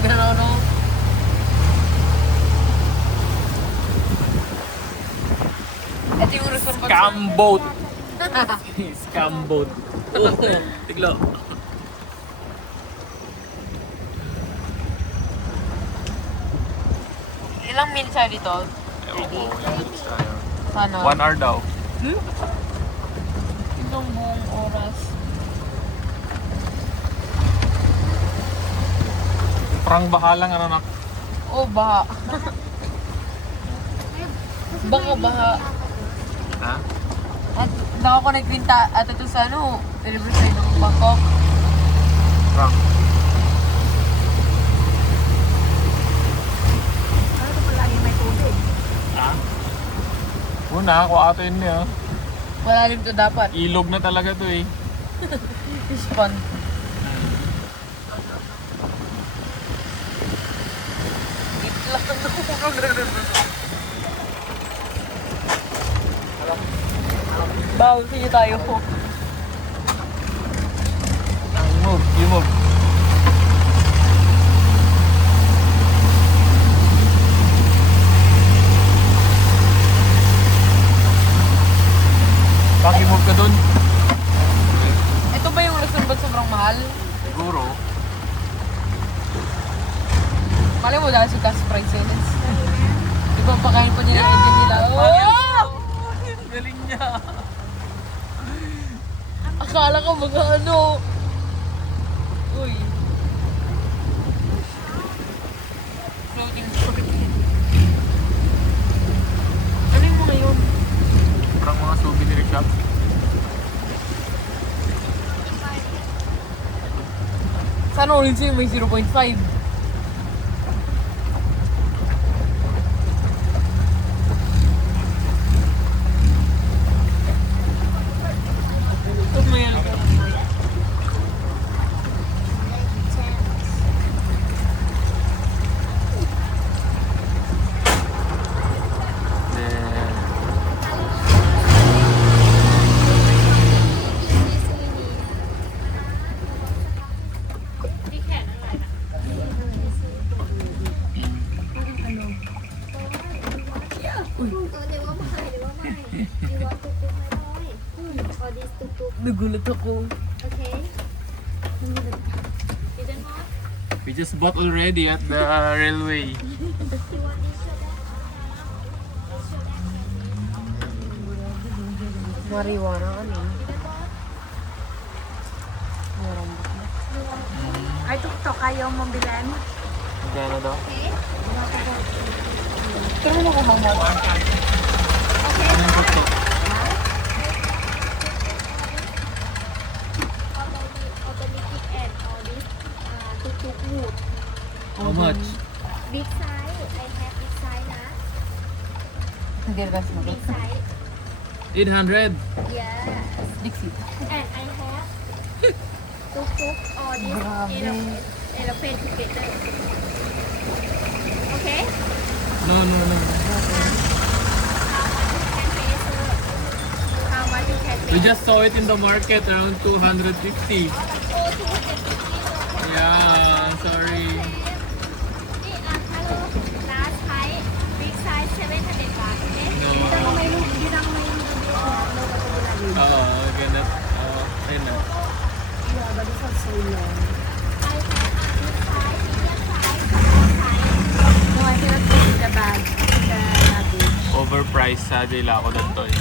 gano'n, no? Ito yung resort pag... Scam boat. Scam boat. Oh, tiglo. Ilang minutes tayo dito? Ewan ko, ilang minutes tayo. Sana? 1 hour daw. Itong buong oras. Parang bahalang ano na. Oh, baha. Baka baha. Ha? At nakakonect din at ito sa ano, Riverside ng Bangkok. Parang. Ano ito palagi may tubig? Ha? Una, ako atin niya. Malalim to dapat. Ilog na talaga to eh. Fish pond. Bawal sige tayo po. You move. Paki-move ka dun. Ito ba yung Luzon ba't sobrang mahal? Siguro. Malay mo dahil sa gas prices. Di ba pakain pa nila yung engine nila? Oh! Galing niya. Akala ko mga ano. Uy. Floating fruit. Ano yung mga yun? Parang mga souvenir shop. Sana ulit sa'yo may 0.5. Ito mo yan. Then, Nagulat ako. Okay. we just bought already at the railway. Marijuana ano? Meron ba? Ay, tuktok kayo mong bilan. Magkano daw? Pero mo ko mama. Ano yung gusto? Automatic and all this tuk-tuk wood. How much? Big size. I have big size na. Hindi ka kasi Big size. 800. Yes. Dixie. And I have tuk-tuk or this Grabe. elephant together. Okay? No. How much you can pay? We just saw it in the market around 250. Yeah, sorry. Hello. Last size. Big size 700 baht. Okay? No. Okay na. Ayun na. Yeah, but it's not so long. I have big size, medium size, small size. No, I cannot put in the bag. The luggage. Overpriced sa dila ako dito eh.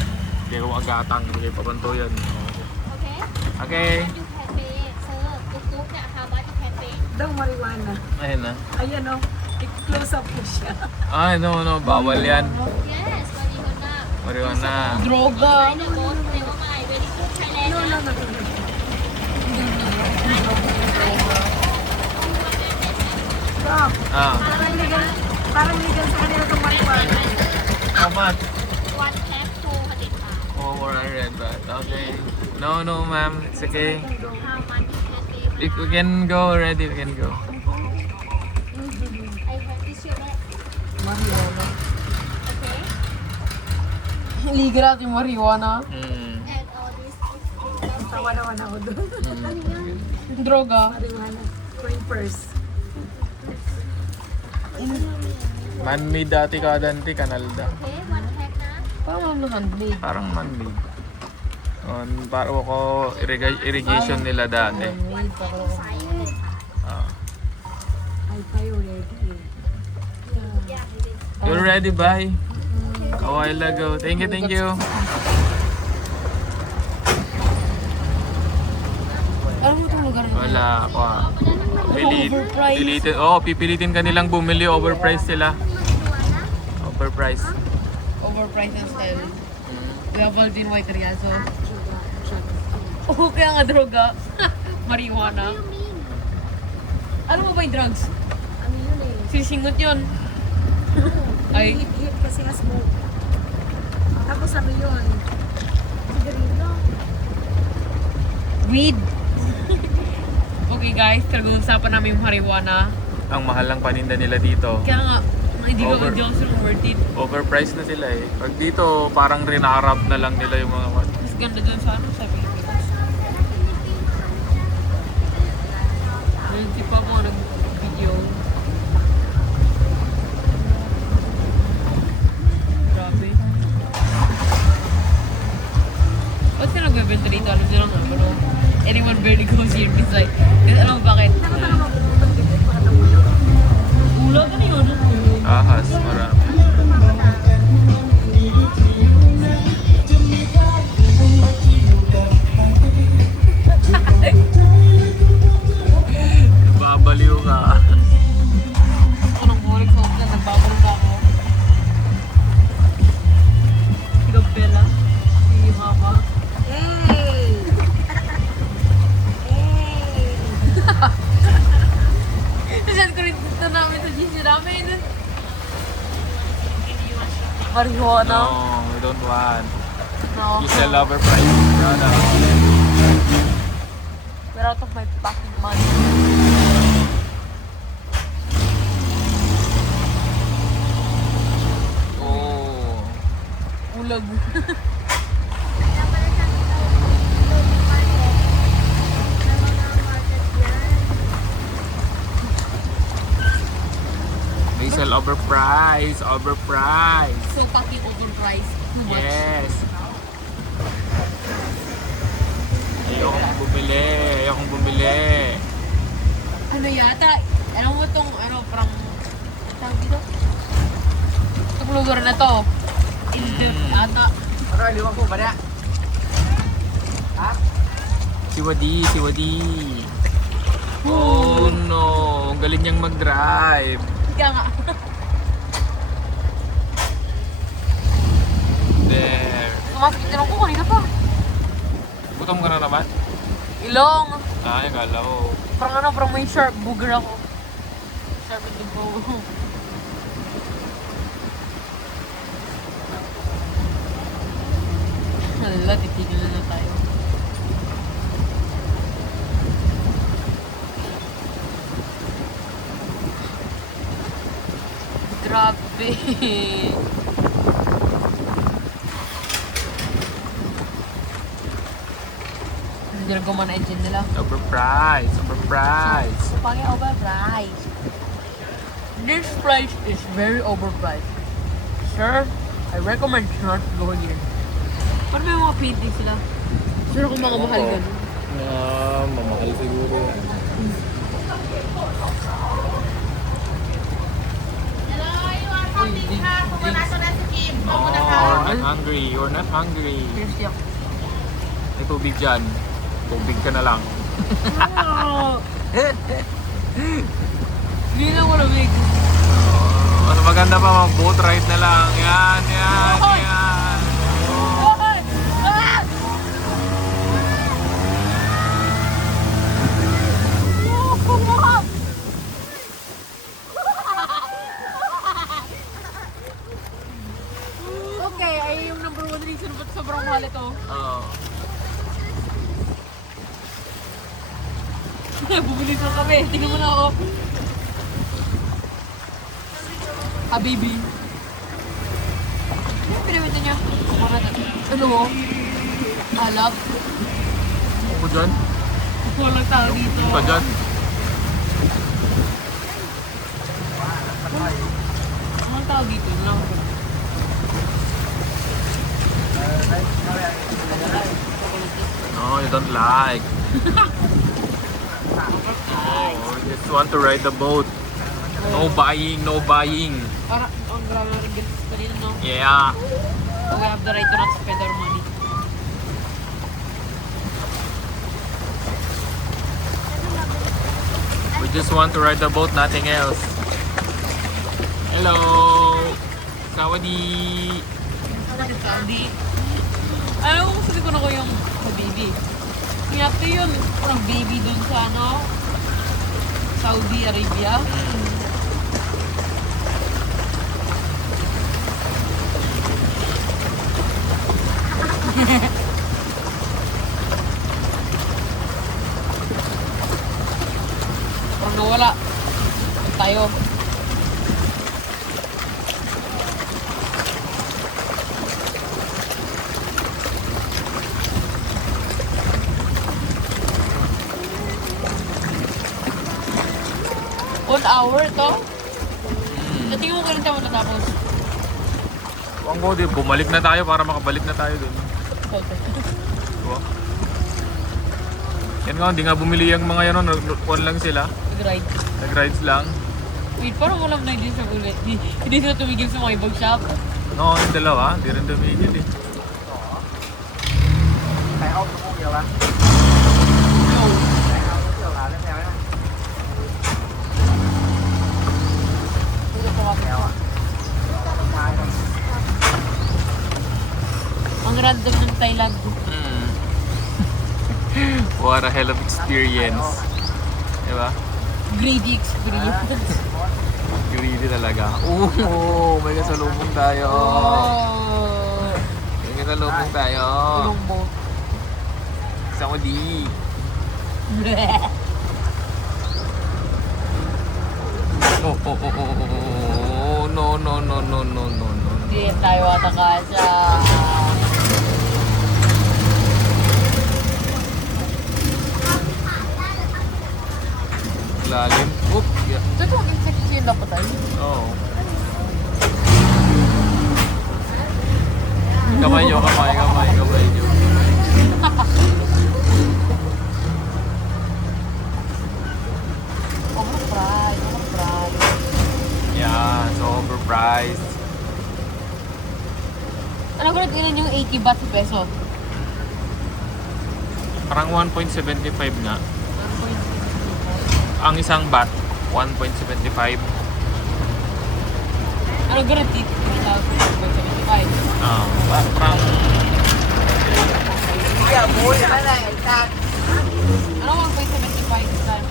Hindi ko magatang. Hindi pa pantuyan. Okay? Okay. You can pay, sir. Tuk-tuk na, how much you can pay? Daw marijuana. Ayun na. Ayan o, i-close up po siya. Ay, no. Bawal yan. Yes, marijuana. Marijuana. Droga. China goes, never mind. Very good Thailand. No, no, no. Stop. Ah. Parang legal sa kanila itong marijuana. How much? One pack, 200 baht. Oh, 400 baht. Okay. No, ma'am. It's okay. How much you can pay? We can go already. We can go. I have this your bag. Marijuana. Okay? Illegal natin marijuana. And all this. Tawa naman ako doon. Droga. Marijuana. Coin purse. Man-made dati kadanti, kanalda. Okay, what heck na? Parang ano handmade. Parang man-made. Para ko irrigation nila dati. Handmade, parang Silent. Ah. Ay, tayo ready eh. You're ready, bye. A while ago. Thank you, thank you. Alam mo itong lugar na Wala ako. Overpriced. Pilitin, pipilitin ka nilang bumili. Overpriced sila. Overpriced. overpriced ang style. We have Alvin White rin so... Oh, kaya nga droga. Marijuana. What do you mean? Ano mo ba yung drugs? Ano yun eh? Sisingot yun. Ay, Hit kasi nga smoke. Tapos ano yun? Sigarilyo. weed. Okay guys, talagang usapan namin yung marijuana. Ang mahal ng paninda nila dito. Kaya nga, hindi ko Over. Johnson worth it. Overpriced na sila eh. Pag dito, parang rinarap na lang nila yung mga Mas ganda dun sa ano, sa Pilipinas. Hindi pa ako nag-video. Grabe. Ba't sila nagbebenta dito? Alam nyo lang ano? Anyone barely goes here beside. Kasi alam mo bakit? Ulo ka na yun. ahas. Marami. Babaliw ka. Ako nang bulik sa uplan, nagbabalo pa ako. Si Gabriela, si Mama. Hey! Hey! Nasaan ko rin dito namin sa GC namin. Marijuana. No, we don't want. No. You sell overpriced. No, no. We're out of my pocket money. Oh. Ulag. Kaya pala siya dito. Mga market yan. They sell overpriced. Overpriced. So, pocket overpriced. Too much. Yes. Ayokong bumili. Ayokong bumili. Ano yata? Alam mo tong, ano, parang, tawag dito? Itong lugar na to. Indut ata. Si Wadi. Oh no. Ang galing niyang mag-drive. Kaya nga. There. Sumasakit din ako kanina pa. Gutom ka na naman? Ilong. Ay, akala ko. Parang ano, parang may sharp booger ako. Sharp in the bow. Hala, titigil na tayo. Grabe. Hindi na gumana engine nila. Overpriced. Overpriced. Pangit overpriced. This place is very overpriced. Sir, I recommend you not to go here. Paano may mga painting sila? Sure kung mga mahal ganun. Mamahal siguro. Oh, you're not hungry. You're not hungry. Here's the... May tubig dyan. Tubig ka na lang. Hindi na ko lamig. Mas maganda pa mag-boat ride na lang. Yan. Okay, ay yung number 1 reason ba't sobrang mahal ito. Oh. Bumili na kami. Tingnan mo na ako. Habibi. Ano yung pinamita niya? Ano mo? Alap. Ako dyan? Walang tao dito. Ka dyan? Anong tawag dito? Lang. No, you don't like. Oh, you just want to ride the boat. No buying, no buying. Parang, ang grabe na rin kanina, no? Yeah. We have the right to not spend our money. We just want to ride the boat, nothing else. Hello. Sawadee. Saudi. Alam mo, sabi ko na ko yung baby. Pinati yun, parang baby dun sa ano, Saudi Arabia. Parang nawala. Tayo. One hour to? Natingin mo ka rin tayo matatapos. Ang ko, di, bumalik na tayo para makabalik na tayo dun. Diba? Yan nga, hindi nga bumili yung mga yan, nag-on lang sila. Nag-ride. Nag-rides lang. Wait, parang walang na hindi siya ulit. Hindi sila tumigil sa mga ibang shop. No, yung dalawa, hindi rin dumigil eh. Ang random ng Thailand. What a hell of experience. Diba? Greedy experience. Greedy talaga. Oh, may kasalubong tayo. Oh. May kasalubong tayo. Tulong mo. Saudi. Oh. No. Hindi tayo atakasya. Lalim. Oop. Yeah. Ito yung infection na pa tayo. Oh. Kamay nyo. Overpriced. Yeah, so overpriced. Ano ko ilan yung 80 baht peso? Parang 1.75 nga. Ang isang bat, 1.75. Ano ganun? 3,075. Parang... Ano 1.75 isa?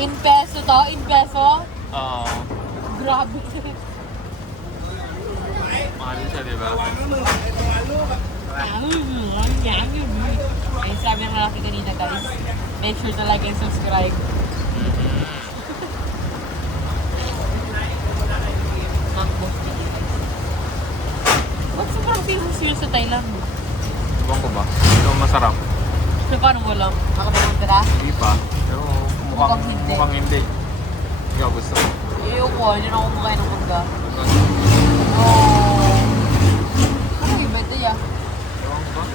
In peso to? In peso? Grabe. Mahal siya, di ba? Ay, sabi ng lalaki kanina guys, make sure to like and subscribe. Mango sticky guys. What's sobrang famous yun sa Thailand? Ibang ko ba? Ito masarap. So paano mo lang? Makabang tira? Hindi pa. Pero Mukhang hindi. mukhang hindi. Ikaw gusto mo? Ayoko, hindi na ako kumakain ng mangga. Oh. Ano yung bete ya? Ewan ko ba?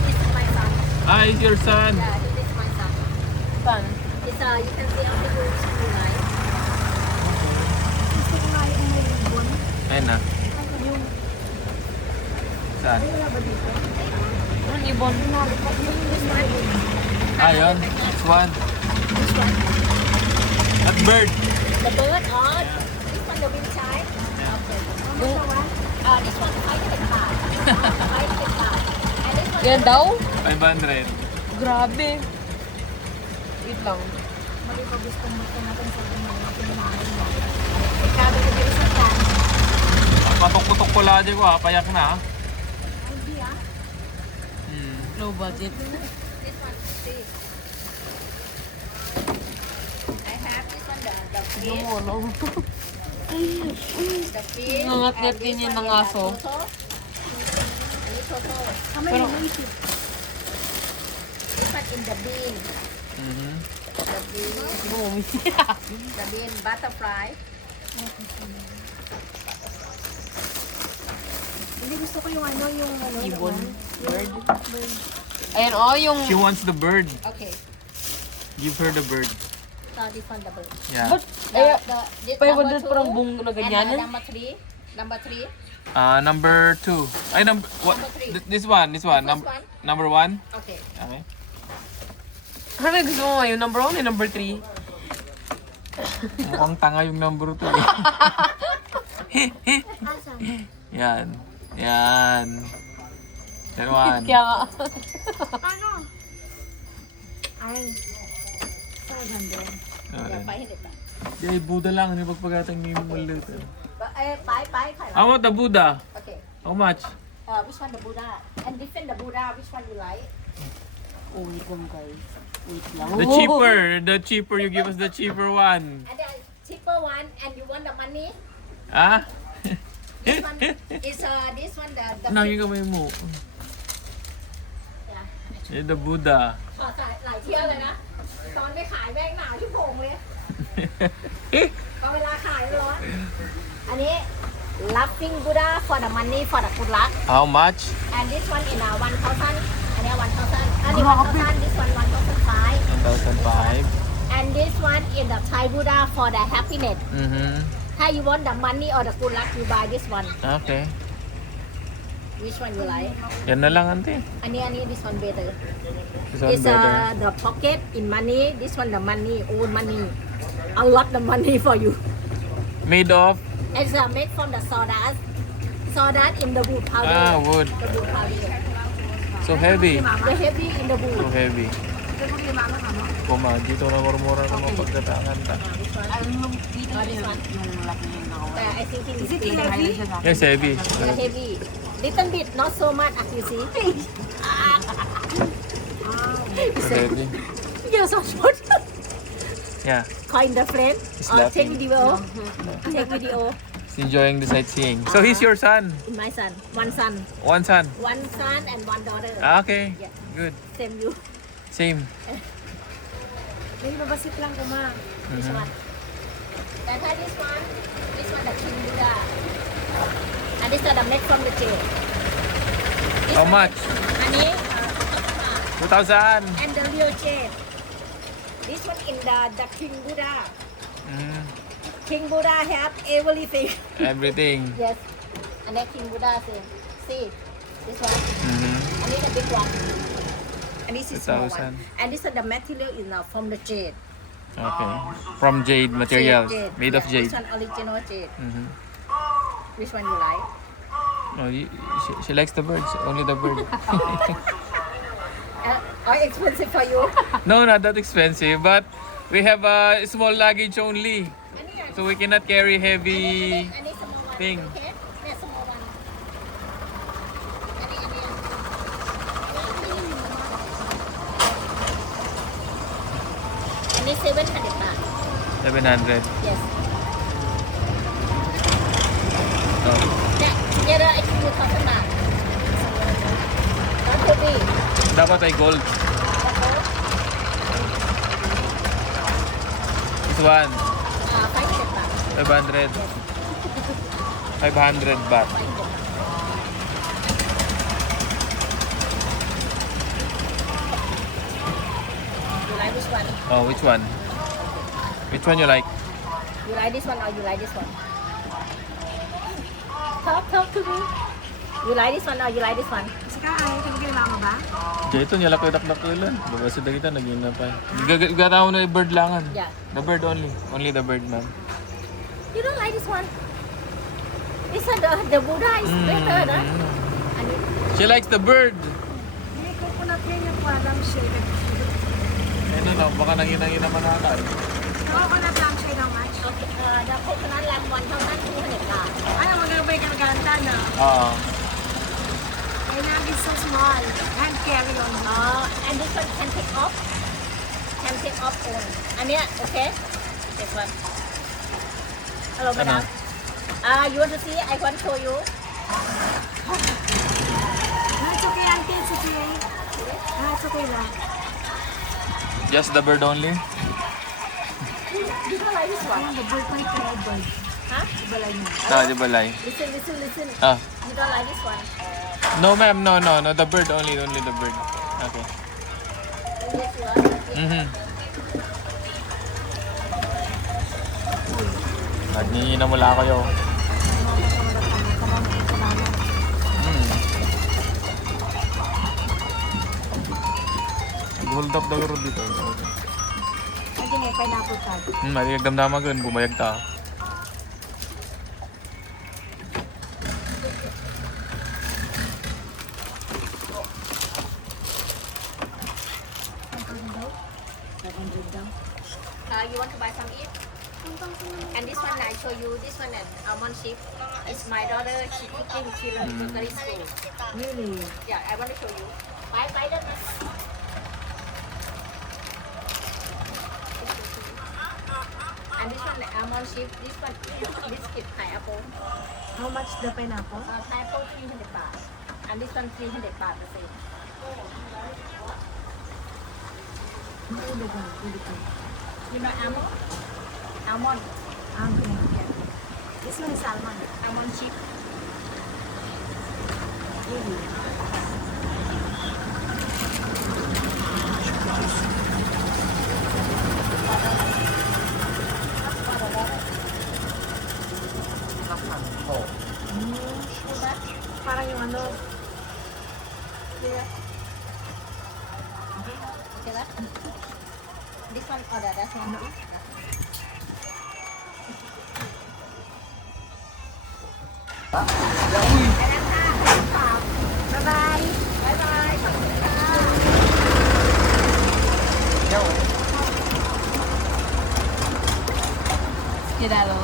This is my son. Ah, it's your son. Yeah, this is my son. Pan? It's you can see on the rooms tonight. Ayun na. Saan? Anong ibon? Ah, yun. This one. That bird. The bird, this one the wind-chime. This one fight with cat. Fight with cat. And this one Yan daw? 500. Grabe. Wait lang. mali ko gusto mo ito natin sa mga pinamahay mo. Ikaw na yung sa tan. Patok-putok ko lagi ko ha. Payak na ha. Hindi ah. Low budget. This one, see. I have this one, the fish. Yung ano? The fish. Nangat-ngat din yan ng aso. Toto. Pero, in the bean. Mhm. The bean. Boom. The bean butterfly. Hindi gusto ko yung ano, yung ano. Ibon. Bird. Ayan, oh, yung... She wants the bird. Okay. Give her the bird. So this one the bird. Yeah. Ba't? Ay, This 500 parang buong na And ganyan. number three. Number three. Number 2. Ay, what? Number 3. This one. First one. Number 1. Okay. Okay. Ano gusto mo ngayon? Number 1 o number 3? Mukhang tanga yung number 2 eh. Yan. Yan. That one. Kaya nga. Ano? Ay. 500. Yeah, 500 baht. Yay, Buddha lang. Hindi pagpagatang yung malit. But, five. I want the Buddha. Okay. How much? Which one the Buddha? And different the Buddha, which one you like? Oh, wait lang guys. Wait lang. The cheaper. The cheaper. You give us the cheaper one. And the cheaper one, and you want the money? Ah? This one is this one the Nang yung kamay mo. yeah. Eh, the Buddha. ขอใส่หลายเที่ยวเลยนะ ตอนไม่ขายแม่งหนาวชั่วโมงเลยพอเวลาขายร้อน อันนี้ laughing Buddha for the money for the good luck How much? and this one in 1,000 อันนี้ 1,000 อันนี้ 1,000 this one 1,500 1,005. and this one in the Thai Buddha for the happiness Mm-hmm. ถ้า you want the money or the good luck you buy this one Okay. which one you like Yan na lang, ante. อันนี้ this one better This one It's better. the pocket in money. This one the money, own money. A lot the money for you. Made of? It's made from the sawdust. Sawdust in the wood powder. Ah, wood. The wood powder. So heavy. The heavy in the So wood. heavy. Kuma, dito na murmura ng mga pagkatangan ta. This one. Alam mo, dito Oh, na this yung one. malaki yung nakawala. But I think Is it big. heavy? Yes, heavy. The heavy. Little bit, not so much as you see. So heavy. You're so short. Yeah. Coin the friend. He's Or take laughing. video. Take video. He's enjoying the sightseeing. So he's your son? My son. One son. One son? One son and one daughter. Ah, okay. Yeah. Good. Same you. Same. May mabasit lang ko, ma. This Mhm. one. Then this one the King Buddha. And this are the made from the jade. This How one much? is- Honey, 2,000. and the real jade. This one in the King Buddha. Mm, King Buddha have everything. everything. Yes. And then King Buddha say, see, this one. Mhm. And this the big one. And this is small 2,000. one. And this is the material is from the jade. Okay. From jade materials. Jade. Made of Yeah, jade. This one original jade. Mhm. Which one you like? Oh, she likes the birds. Only the bird. Or expensive for you? No, not that expensive. But we have a small luggage only. Any So we cannot carry heavy small one. thing. Okay? There's small one. Any 700 baht. 700. Yes. Oh. Yeah, together I think 2,000 baht. Not to be. Dapat ay gold. This one, 500 baht. 500. 500 baht. 500 baht. You like which one? Oh, which one? Which one you like? You like this one or you like this one? Talk to me. You like this one or you like this one? Kasi ayaw ka naging mama ba? Kaya ito, niya lakoy dakdakilan. Babasa na kita, naging na pa. Gataw na yung bird langan. Yeah. The bird only. Only the bird, ma'am. You don't like this one? This one, the Buddha is better, no? And She likes the bird. May coconut yan yung lampshade. Ano na, baka nangin-nangin naman nakakal. Coconut lampshade how much? okay, the coconut lamp 1,200 baht. Ano, magagabay ka maganda na. Oo. My lamp is so small. Hand carry on. And this one can take off. Can take off on. And yeah, okay? This one. Hello, madam. You want to see? I want to show you. No, it's okay, auntie. It's okay. It's okay lang. Just the bird only? You don't like this one? The bird may kaya bird. Huh? Balay niya. Ah, di balay. Listen. Ah. You don't like this one? No ma'am, no. The bird only the bird. Okay. This one? Mhm. Nagningi na mula kayo. Hold up the road dito. Lagi may pineapple tart. Mariyag damdamagan, bumayag ta. You want to buy some eat? And this one I show you, this one almond chip. It's my daughter, she cooking, she learned cookery school. Really? Yeah, I want to show you. Buy that. And this one almond chip, this one biscuit pineapple. How much the pineapple? Pineapple 300 baht. And this one 300 baht the same. You know almond? Almond. Okay. This one is almond. Almond chip. Really? Parang yung ano, Okay, that? This one or that one? Bye-bye. Bye-bye. Skedaddle.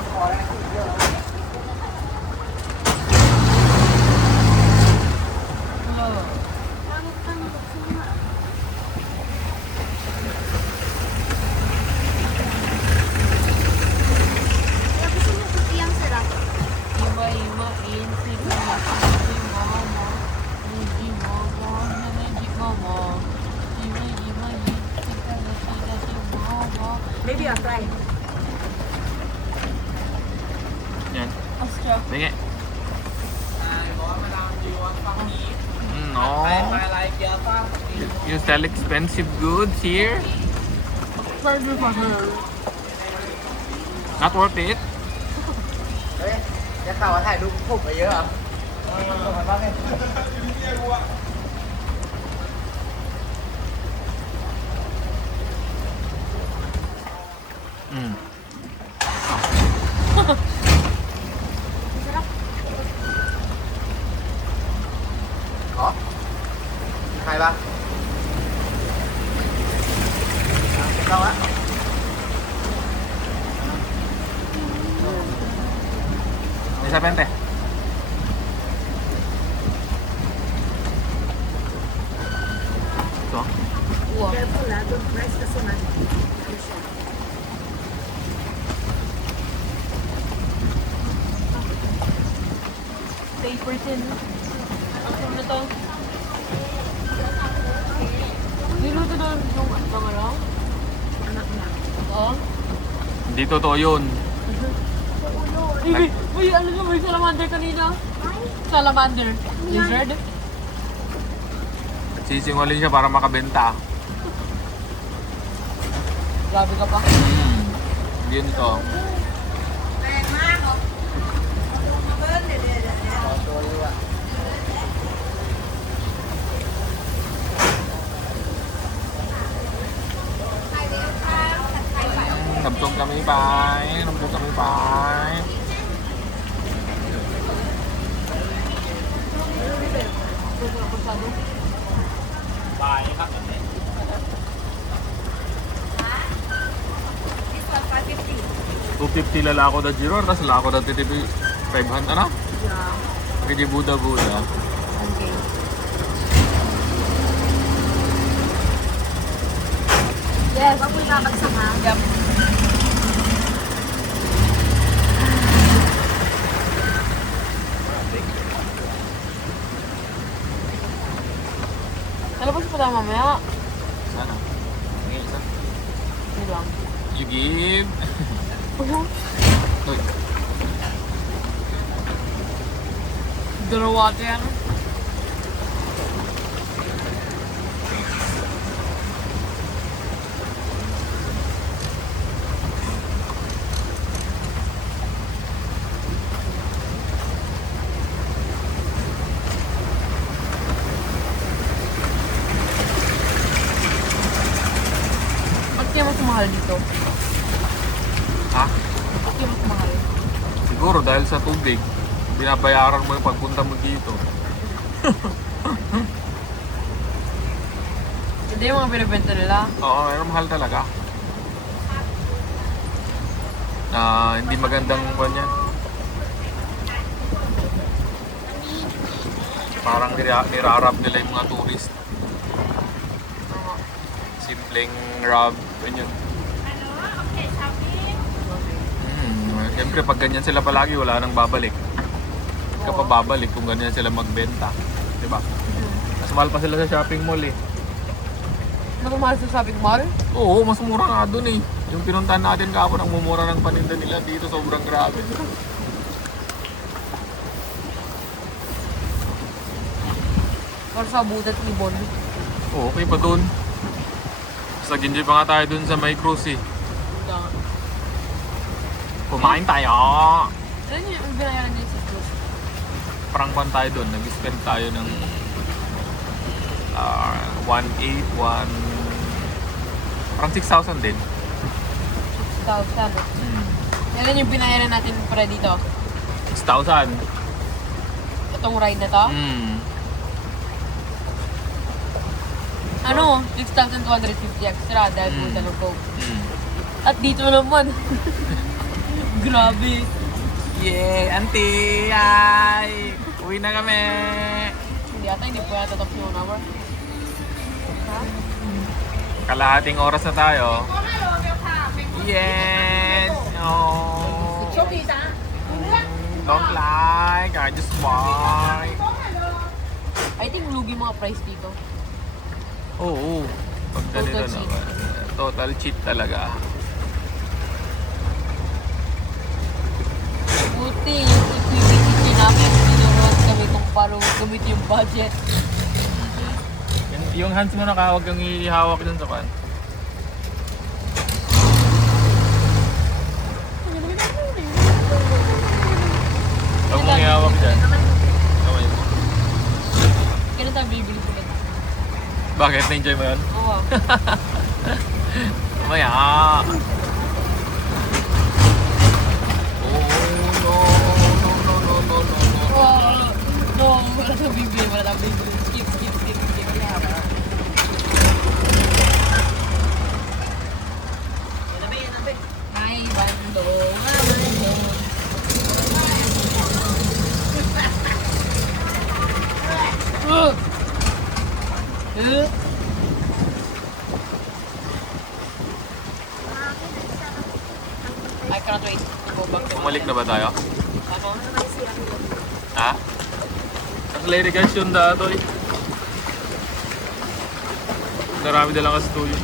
maybe a fry. Yan. Oscar. Tingin. No. You sell expensive goods here? Not worth it? จะข่าวว่าถ่ายรูปผมไปเยอะเหรอส่งมาบ้างไง Mm. Có. Hay ba? Đâu á? May isa pente. Ito. Careful ha, don't press kasi man. Ano siya? Paper tin. Ano na to? Niluto doon yung ano? Anak niya. Oo. Hindi totoo yun. May ano nyo, may salamander kanina. Salamander. Lizard. Sisingolin siya para makabenta. Grabe ka pa. Yun to. Nabtog kami pa. Nabtog kami pa. Bye. This one 550. 250 lalako da Giror, tapos lalako da TTP 500, ano? Yeah. Kaya Buda. Okay. Yes, wag mo ibabagsak ha. Yep. Talabas pa tayo mamaya. Sana. Sige, isa. You give. Uy. Dalawa yan. Ba't kaya mas mahal dito? Ha? Ba't kaya mas mahal? Siguro dahil sa tubig. Binabayaran mo yung pagpunta mo dito. Hindi yung mga binibenta nila. Oo, pero mahal talaga. Hindi magandang kwan yan. Parang nirarab nila yung mga tourist. Simpleng rub. Ganyan. Siyempre pag ganyan sila palagi, wala nang babalik. Hindi ka pa babalik kung ganyan sila magbenta. Diba? Mas mahal pa sila sa shopping mall eh. Mas mahal sa shopping mall? Oo, mas mura nga dun eh. Yung pinuntahan natin kahapon, ang mumura ng paninda nila dito, sobrang grabe. Para sa budat ibon. Oo, okay pa dun. Basta nag-enjoy pa nga tayo dun sa may cruise eh. Kumain tayo! Ano yung binayaran niya sa cruise? Parang kwan tayo dun, nag-spend tayo ng 1,800, parang 6,000 din. 6,000. Yan yung binayaran natin para dito. 6,000. Itong ride na to. Ano? 6,250 extra dahil punta ng Coke. At dito naman. Grabe. Yay! Auntie! Ay! Uwi na kami! Hindi po yata tapos yung 1 hour. Ha? Kalahating oras na tayo. Yes! Oh! Don't like! I just buy! I think lugi mga price dito. Oo. Pag ganito Total cheat. naman. Total cheat talaga. Buti yung activity namin, tinuruan kami kung paano gamit yung budget. Yung hands mo nakahawag yung ihawak dun sa pan. Huwag mong ihawak dyan. Kamay mo. Kailan tayo bibili sila? Bakit? Na-enjoy mo yun? Oo. Mamaya. No, wala tayong bibili, wala tayong bibili. Skip. Ay, bando. I cannot wait to go back to Bumalik na ba tayo? Ano? Ha? Ang lady guys yun dato eh. Marami na lang kasi tuyo.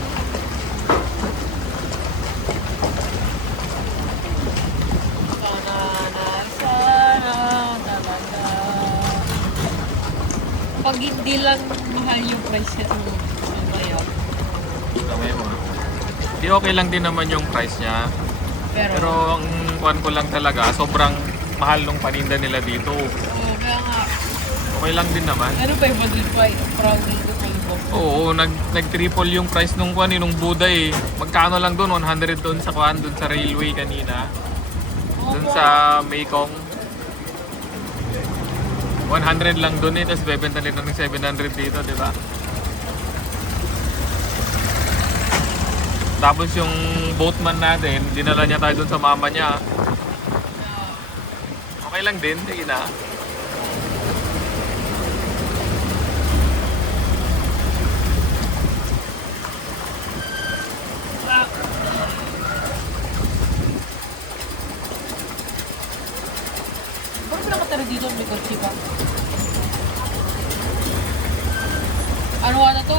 Sana talaga. Pag hindi lang mahal yung price niya ngayon. Kamay mo. Di okay lang din naman yung price niya. Pero ang kuwan ko lang talaga, sobrang mahal nung paninda nila dito. Oo, kaya nga. Okay lang din naman. Ano 500 pa from dito sa ibo? Oo, nag-triple yung price nung kuwan nung Buda eh. Magkano lang doon? 100 doon sa kuwan, doon sa railway kanina. Doon sa Mekong. 100 lang doon eh, tapos bebenta nila ng 700 dito, di ba? Tapos yung boatman natin, dinala niya tayo doon sa mama niya. Okay lang din, sige na. Paano pala kataro dito may kotse pa? Ano ata to?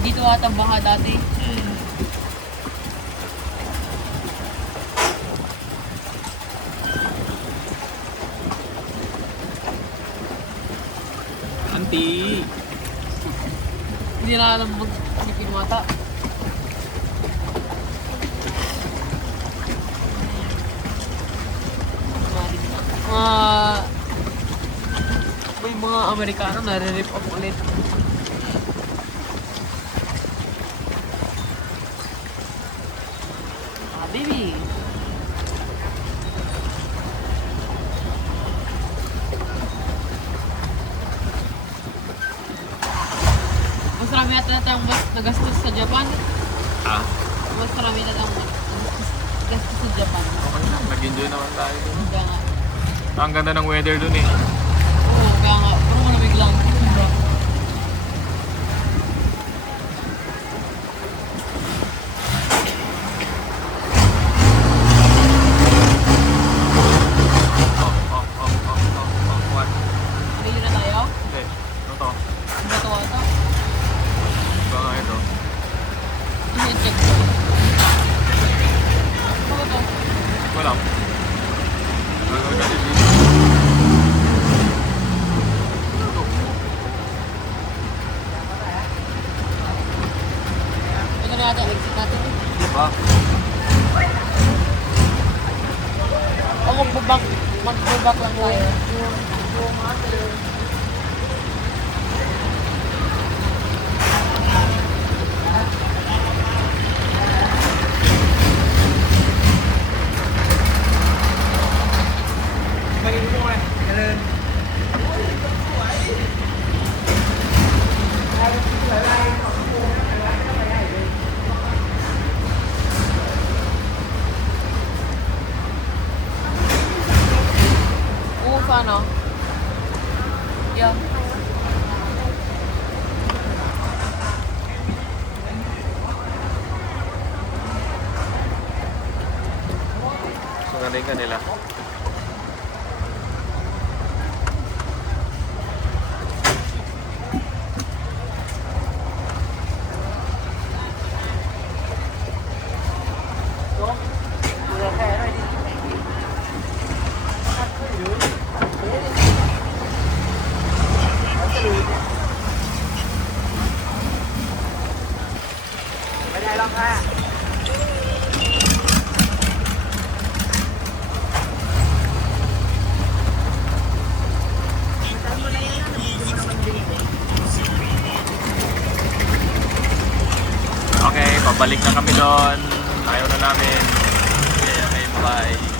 Dito ata baha dati. puti. Hindi na alam mag-Pilipino mata. May mga Amerikano nare-rip off ulit. Baby. Mas marami ata tayong nagastos sa Japan. Ah, Mas marami na tayong nagastos sa Japan. okay lang. Nag-enjoy naman tayo dun. Kaya nga. Ang ganda ng weather dun eh. Oo, kaya nga. Pero malamig lang. Sobra. What? Ready na tayo? Hindi. Ano to? Ang bato ito. Iba nga ito. I-check ko. Ano to? Wala. Gagawin natin dito. Ito na natin. Exit natin. Diba? O magbabak lang tayo. Ano? Yeah. So, galing ka nila. Okay, pabalik na kami doon. Ayaw na namin. Okay, bye.